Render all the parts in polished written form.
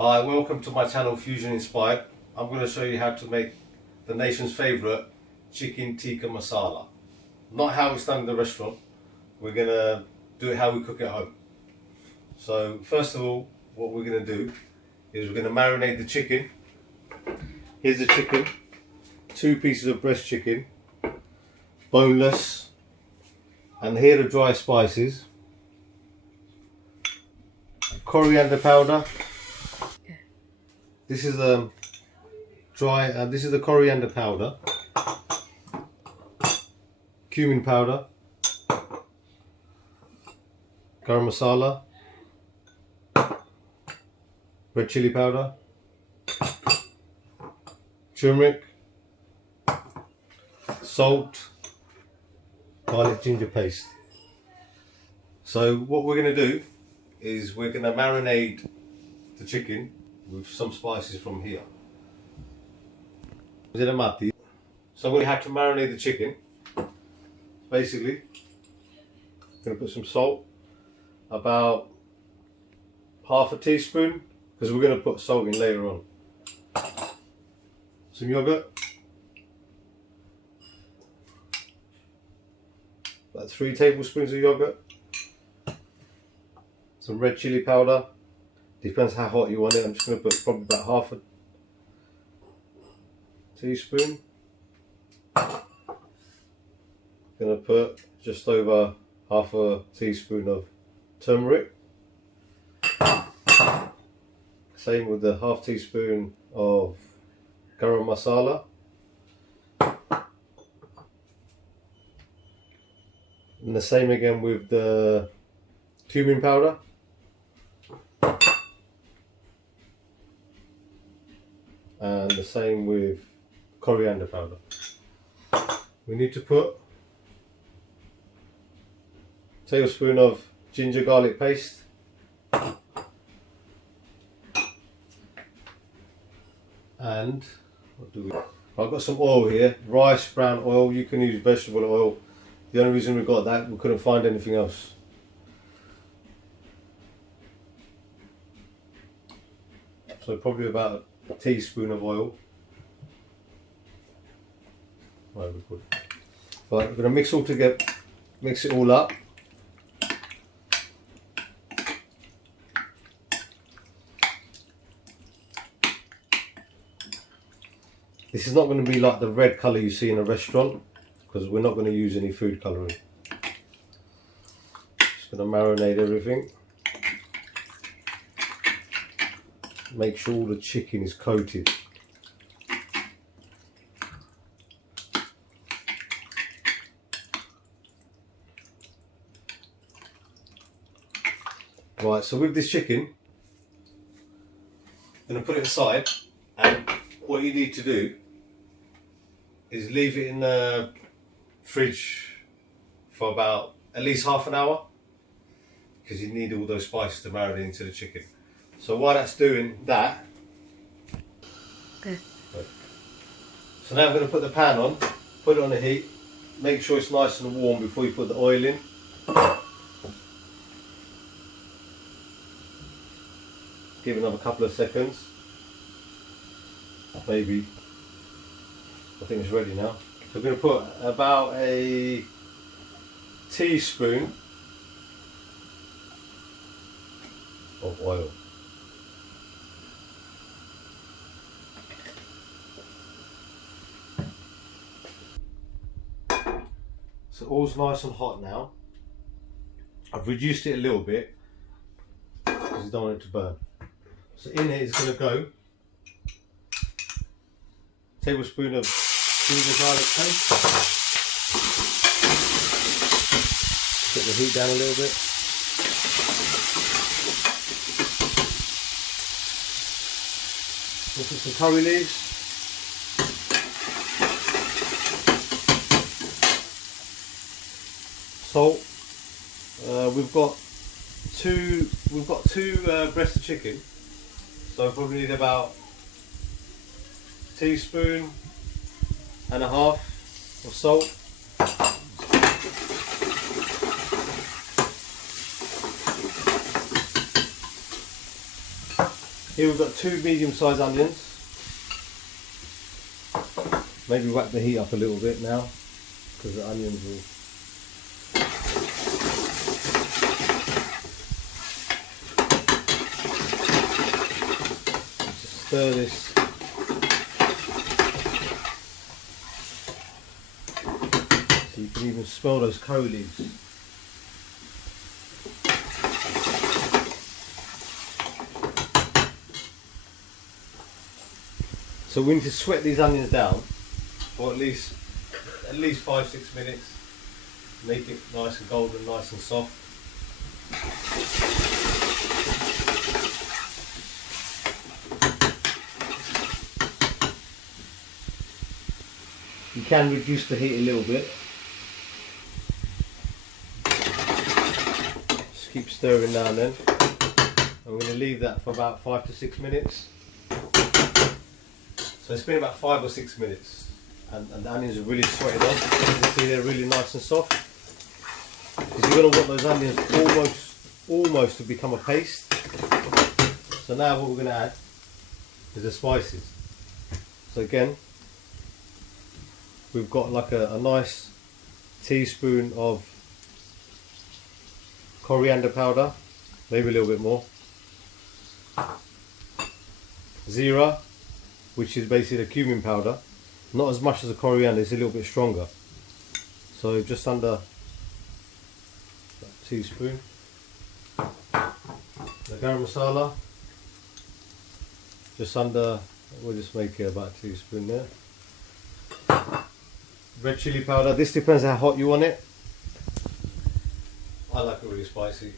Hi, welcome to my channel Fusion Inspired. I'm going to show you how to make the nation's favourite Chicken Tikka Masala. Not how it's done in the restaurant, we're going to do it how we cook at home. So first of all, what we're going to do is we're going to marinate the chicken. Here's the chicken, 2 pieces of breast chicken, boneless, and here are the dry spices, coriander powder. This is the this is the coriander powder, cumin powder, garam masala, red chilli powder, turmeric, salt, garlic ginger paste. So what we're going to do is we're going to marinate the chicken with some spices from here. So I'm going to have to marinate the chicken. Basically, I'm going to put some salt, about half a teaspoon, because we're going to put salt in later on. Some yogurt, about 3 tablespoons of yogurt, some red chilli powder. Depends how hot you want it. I'm just going to put probably about half a teaspoon. Going to put just over half a teaspoon of turmeric. Same with the half teaspoon of garam masala. And the same again with the cumin powder. And the same with coriander powder. We need to put a tablespoon of ginger garlic paste, and what do we? I've got some oil here, rice bran oil. You can use vegetable oil. The only reason we got that, we couldn't find anything else. So probably about a teaspoon of oil. Right, we're going to mix all together, mix it all up. This is not going to be like the red colour you see in a restaurant, because we're not going to use any food colouring. Just going to marinate everything. Make sure all the chicken is coated. Right, so with this chicken, I'm going to put it aside, and what you need to do is leave it in the fridge for about at least half an hour, because you need all those spices to marinate into the chicken. So while that's doing that, so now I'm going to put the pan on, put it on the heat, make sure it's nice and warm before you put the oil in. Give it another couple of seconds, maybe. I think it's ready now. So we're going to put about a teaspoon of oil. So oil's nice and hot now. I've reduced it a little bit because you don't want it to burn. So in here is going to go a tablespoon of ginger garlic paste. Get the heat down a little bit. Put some curry leaves. Salt. We've got two breasts of chicken, so I probably need about a teaspoon and a half of salt. Here we've got 2 medium-sized onions. Maybe whack the heat up a little bit now, because the onions will. Just stir this. So you can even smell those coriander. So we need to sweat these onions down for at least 5-6 minutes. Make it nice and golden, nice and soft. You can reduce the heat a little bit. Just keep stirring now and then. And we're going to leave that for about 5 to 6 minutes. So it's been about 5 or 6 minutes, and the onions are really sweated on. You can see they're really nice and soft. Because you're going to want those onions almost to become a paste. So now what we're going to add is the spices. So again, we've got like a nice teaspoon of coriander powder, maybe a little bit more. Zira, which is basically the cumin powder, not as much as the coriander, it's a little bit stronger. So just under a teaspoon. The garam masala, just under, we'll just make it about a teaspoon there. Red chilli powder, this depends how hot you want it. I like it really spicy,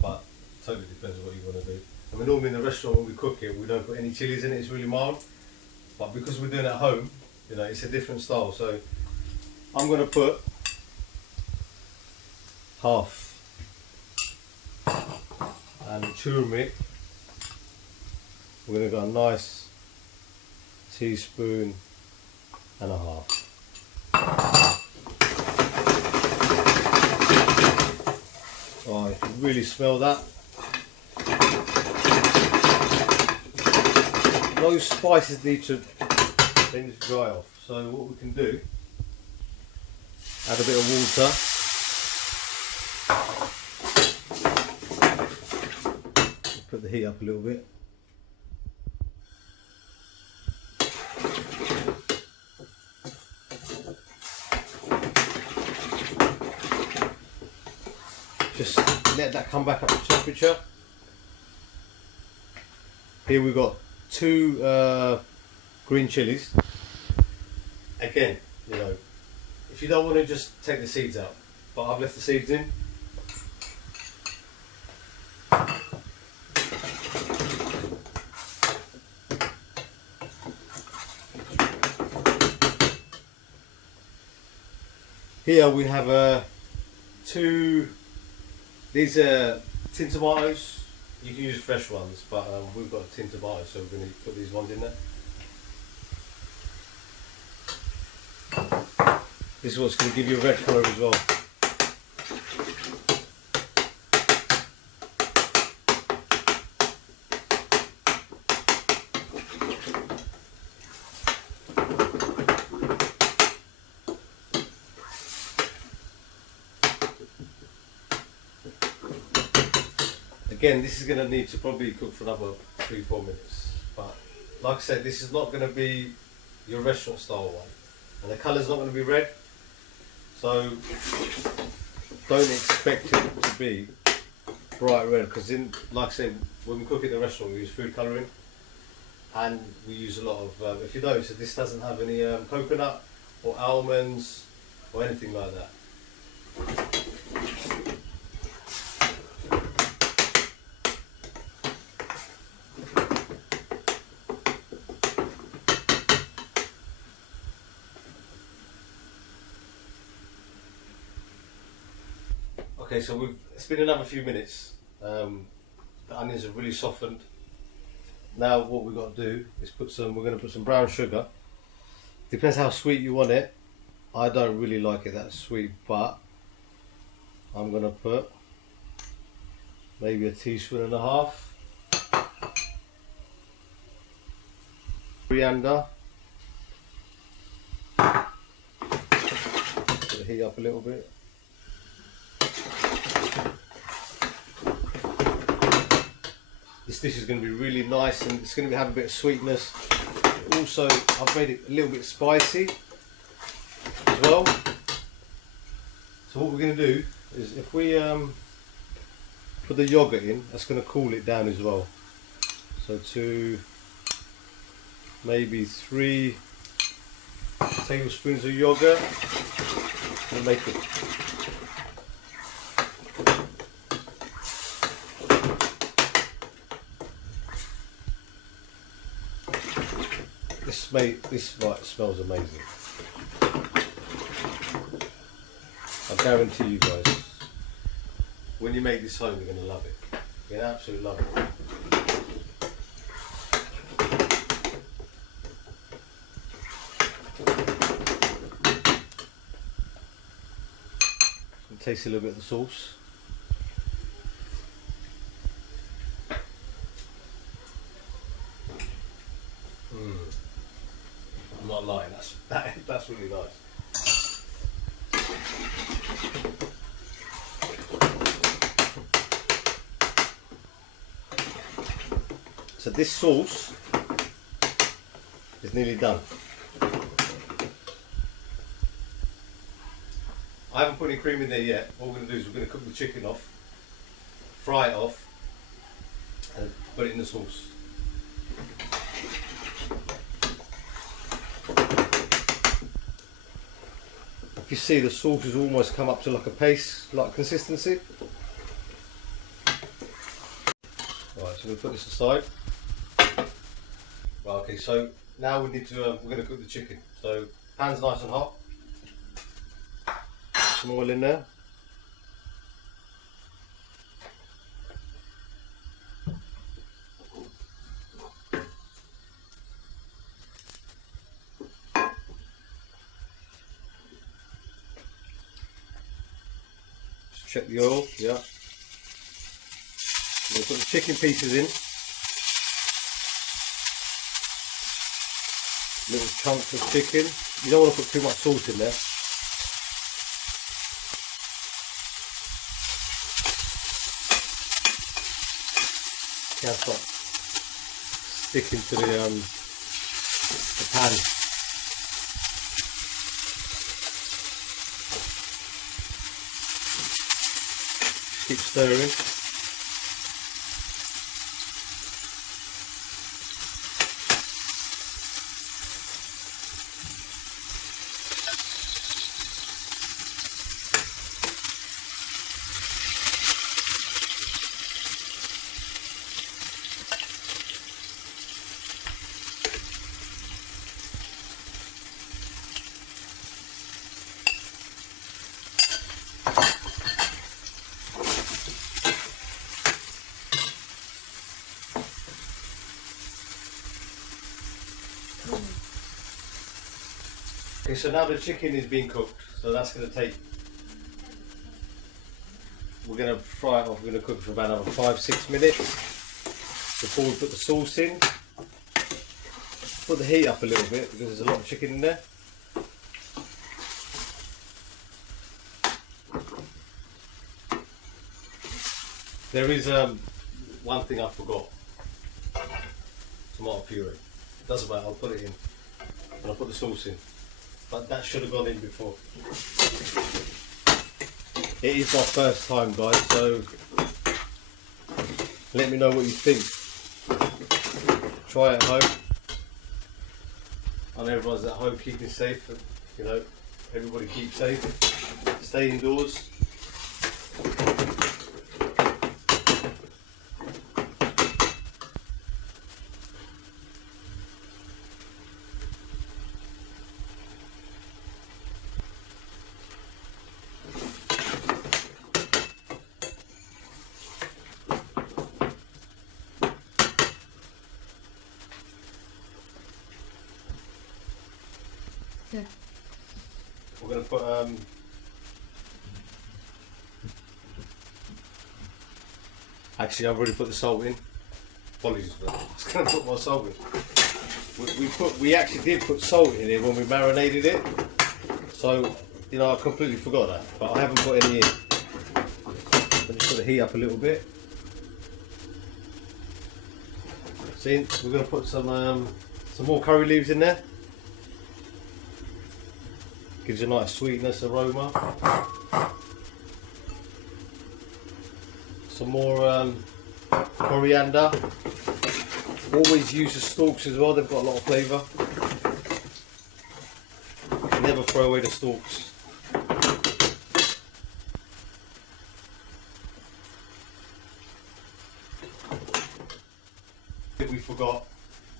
but it totally depends on what you want to do. I mean, normally in the restaurant when we cook it, we don't put any chilies in it, it's really mild. But because we're doing it at home, you know, it's a different style. So I'm going to put half. And turmeric, we're going to go a nice teaspoon and a half. Oh, you can really smell that. Those spices need to dry off. So what we can do, add a bit of water. Put the heat up a little bit. Just let that come back up to temperature. Here we've got 2 green chillies. Again, you know, if you don't want to, just take the seeds out, but I've left the seeds in. Here we have 2, these are tin tomatoes. You can use fresh ones, but we've got tin tomatoes, so we're going to put these ones in there. This is what's going to give you a red colour as well. Again, this is going to need to probably cook for another 3-4 minutes, but like I said, this is not going to be your restaurant style one, and the colour's not going to be red, so don't expect it to be bright red, because like I said, when we cook in the restaurant we use food colouring, and we use a lot of, if you notice, this doesn't have any coconut or almonds or anything like that. Okay, so it's been another few minutes. The onions have really softened. Now what we've got to do is we're going to put some brown sugar. Depends how sweet you want it. I don't really like it that sweet, but I'm going to put maybe a teaspoon and a half. coriander. Let it heat up a little bit. This dish is going to be really nice and it's going to have a bit of sweetness. Also, I've made it a little bit spicy as well. So what we're going to do is if we put the yoghurt in, that's going to cool it down as well. So to maybe 3 tablespoons of yoghurt, and make it. This smells amazing. I guarantee you guys, when you make this home, you're going to love it. You're going to absolutely love it. Taste a little bit of the sauce. I'm not lying, that's really nice. So this sauce is nearly done. I haven't put any cream in there yet. What we're going to do is we're going to cook the chicken off, fry it off, and put it in the sauce. If you see, the sauce has almost come up to like a paste-like consistency. Right, so we'll put this aside. Right, okay, so now we need to, we're going to cook the chicken. So pan's nice and hot. Some oil in there. Just check the oil, yeah. We'll put the chicken pieces in. Little chunks of chicken. You don't want to put too much salt in there. Can't stop sticking to the pan. Keep stirring. Okay, so now the chicken is being cooked, so that's going to take, we're going to fry it off, we're going to cook it for about another 5-6 minutes before we put the sauce in. Put the heat up a little bit because there's a lot of chicken in there. There is one thing I forgot, tomato puree. Doesn't matter, I'll put it in and I'll put the sauce in. But that should have gone in before. It is my first time, guys, so let me know what you think. Try it at home. I know everyone's at home keeping safe, and, you know, everybody keep safe. Stay indoors. Yeah. We're going to put actually I've already put the salt in. Apologies for that. I was going to put my salt in. we actually did put salt in it when we marinated it. So, you know, I completely forgot that, but I haven't put any in. I'm just going to heat up a little bit. See, we're going to put some more curry leaves in there. Gives a nice sweetness, aroma. Some more coriander. Always use the stalks as well, they've got a lot of flavour. Never throw away the stalks. What we forgot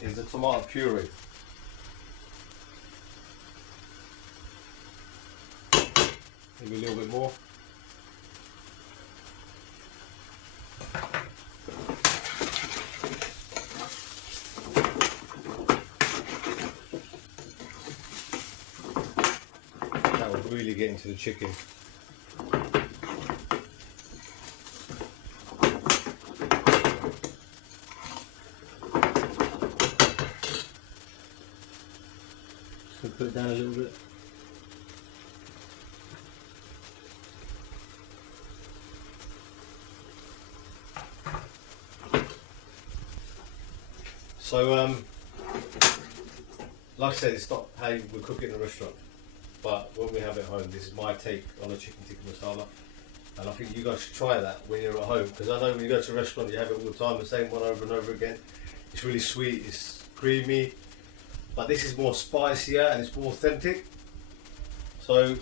is the tomato puree. Maybe a little bit more. That will really get into the chicken. Just going to put it down a little bit. So, like I said, it's not how we cook it in a restaurant, but when we have it at home, this is my take on a chicken tikka masala, and I think you guys should try that when you're at home, because I know when you go to a restaurant, you have it all the time, the same one over and over again. It's really sweet, it's creamy, but this is more spicier and it's more authentic. So, if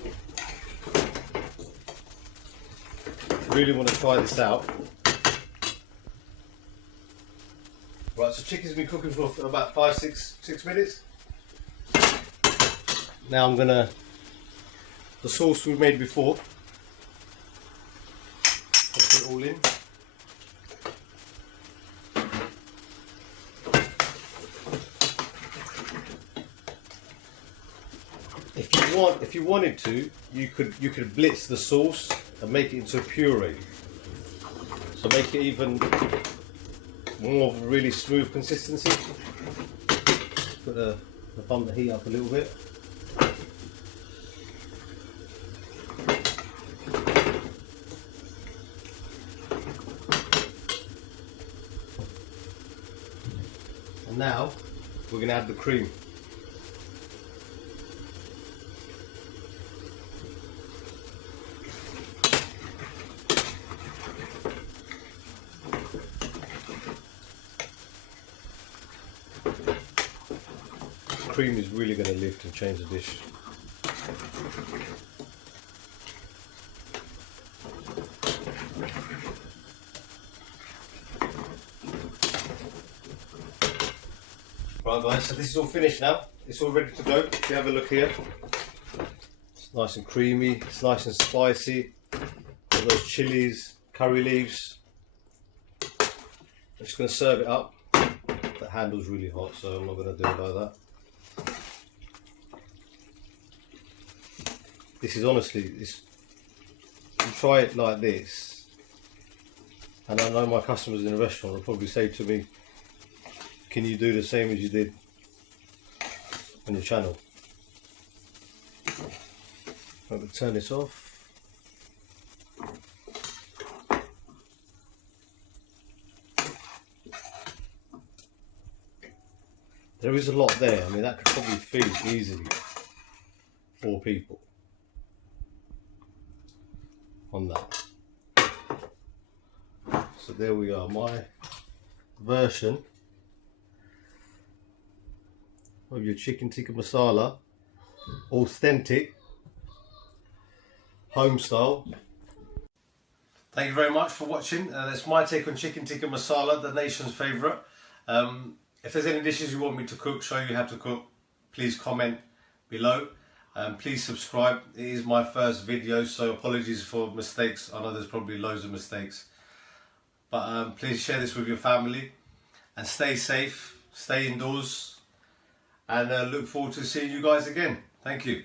you really want to try this out. Right, so chicken's been cooking for about 6 minutes. Now I'm gonna, the sauce we made before, I'll put it all in. If you wanted to, you could blitz the sauce and make it into a puree. So make it even more of a really smooth consistency. Put bump the heat up a little bit. And now we're going to add the cream. Cream is really going to lift and change the dish. Right guys, so this is all finished now. It's all ready to go. If you have a look here, it's nice and creamy, it's nice and spicy. All those chillies, curry leaves. I'm just going to serve it up. The handle's really hot, so I'm not going to do it like that. This is honestly, you try it like this, and I know my customers in a restaurant will probably say to me, can you do the same as you did on your channel? I'm going to turn this off. There is a lot there. I mean, that could probably feed easily 4 people. On that. So there we are, my version of your chicken tikka masala, authentic, home style. Thank you very much for watching. That's my take on chicken tikka masala, the nation's favourite. If there's any dishes you want me to cook, show you how to cook, please comment below. Please subscribe. It is my first video, so apologies for mistakes. I know there's probably loads of mistakes, but please share this with your family and stay safe, stay indoors, and look forward to seeing you guys again. Thank you.